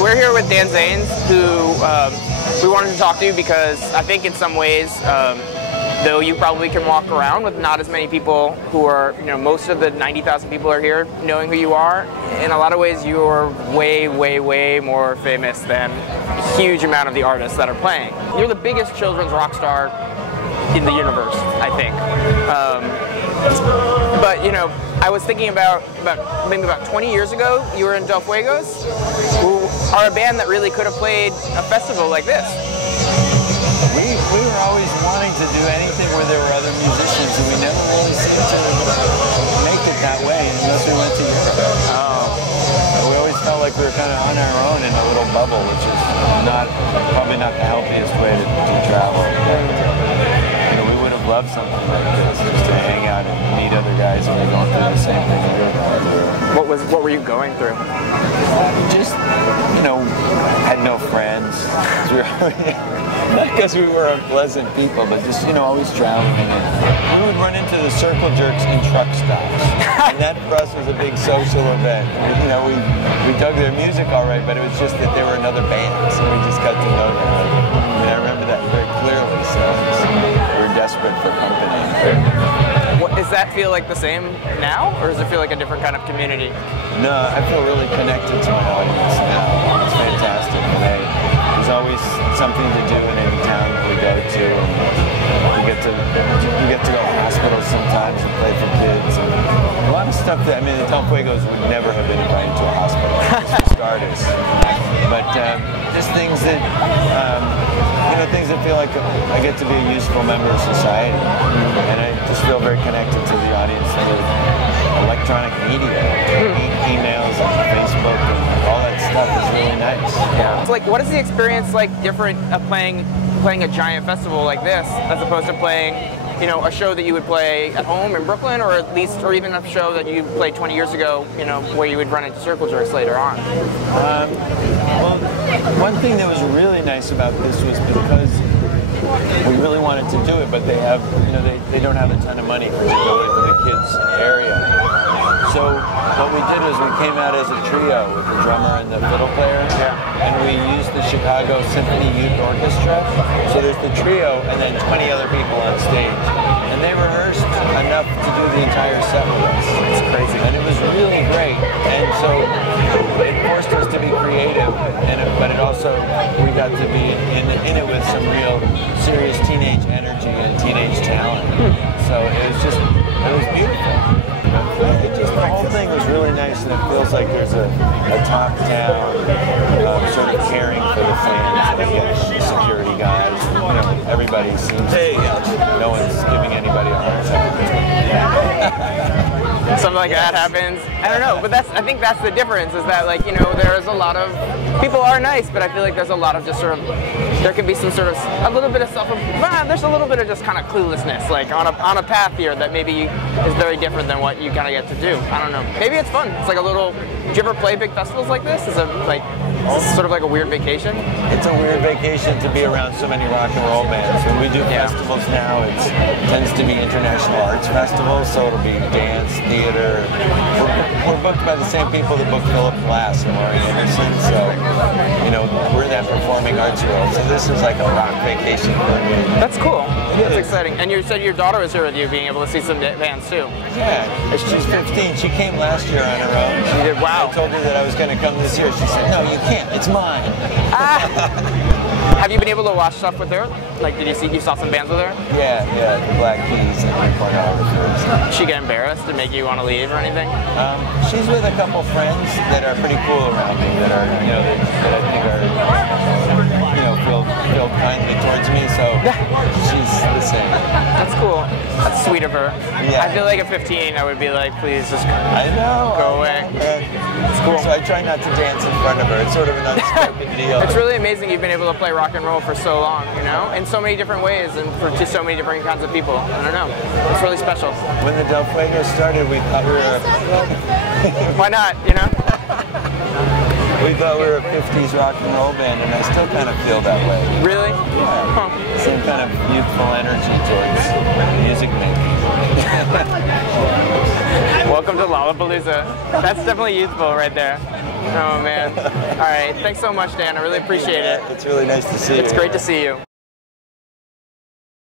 we're here with Zanes, who we wanted to talk to because I think in some ways, though you probably can walk around with not as many people who are, most of the 90,000 people are here knowing who you are. In a lot of ways, you are way, way, way more famous than a huge amount of the artists that are playing. You're the biggest children's rock star in the universe, I think. But I was thinking about maybe about 20 years ago, you were in Del Fuegos, who are a band that really could have played a festival like this. We were always wanting to do anything where there were other musicians, and we never really seemed to make it that way unless we went to Europe. Oh. We always felt like we were kind of on our own in a little bubble, which is probably not the healthiest way to travel. We would have loved something like this, just to hang out and meet other guys who were going through the same thing we were going through. What were you going through? Just, had no friends. Not because we were unpleasant people, but just, always traveling. And we would run into the circle jerks in truck stops. And that for us was a big social event. We dug their music all right, but it was just that they were another band, so we just got to know them. I remember that very clearly, so we were desperate for company. Does that feel like the same now, or does it feel like a different kind of community? No, I feel really connected to my audience now. It's fantastic. There's always something to do in any town that we go to. And we get to go to hospitals sometimes and play for kids. And a lot of stuff that, the Del Fuegos would never have been invited to a hospital for starters. But just things that, things that feel like I get to be a useful member of society. And I just feel very connected to the audience through electronic media, emails and Facebook and all that stuff is really nice. Yeah. It's like, what is the experience like different of playing a giant festival like this as opposed to playing, a show that you would play at home in Brooklyn, or even a show that you played 20 years ago, where you would run into circle jerks later on? Well, one thing that was really nice about this was because we really wanted to do it, but they have, they don't have a ton of money to go into the kids' area. So what we did was we came out as a trio with the drummer and the fiddle player, and we used the Chicago Symphony Youth Orchestra. So there's the trio and then 20 other people on stage. And they rehearsed enough to do the entire set with us. It's crazy. And it was really great. And so it forced us to be creative, but it also, we got to be in it with some real serious teenage energy and teenage talent. So it was beautiful. The whole thing was really nice, and it feels like there's a top-down sort of caring for the fans. They get security guys. Everybody seems no one's giving anybody a hard time. Something like that happens. I don't know, but I think that's the difference. Is that there's a lot of people are nice, but I feel like there's a lot of just sort of there can be some sort of a little bit of there's a little bit of just kind of cluelessness, like on a path here that maybe is very different than what you kind of get to do. I don't know. Maybe it's fun. It's like a little. Do you ever play big festivals like this? Is this sort of like a weird vacation? It's a weird vacation to be around so many rock and roll bands. When we do festivals now, it tends to be international arts festivals, so it'll be dance, theater. We're booked by the same people that booked Philip Glass and Laurie Anderson, so we're in that performing arts world. So this is like a rock vacation for me. That's cool. That's exciting. And you said your daughter was here with you, being able to see some bands too. Yeah, she's 15. She came last year on her own. She did. Wow. I told her that I was going to come this year. She said, "No, you can't. It's mine." Have you been able to watch stuff with her? Like, you saw some bands with her? Yeah, the Black Keys and the Pornographers. Did she get embarrassed to make you want to leave or anything? She's with a couple friends that are pretty cool around me, that are, that I think are, feel kindly towards me, so she's the same. That's cool. That's sweet of her. Yeah. I feel like at 15 I would be like, please just go away. It's cool. So I try not to dance in front of her. It's sort of an unspoken deal. It's really amazing you've been able to play rock and roll for so long, in so many different ways and to so many different kinds of people. I don't know. It's really special. When the Del Fuegos started, we thought we were Why not, We thought we were a 50s rock and roll band, and I still kind of feel that way. Really? Yeah. Huh. Same kind of youthful energy towards music making. Welcome to Lollapalooza. That's definitely youthful right there. Oh man. All right. Thanks so much, Dan. I really appreciate it. It's really nice to see you. It's great to see you.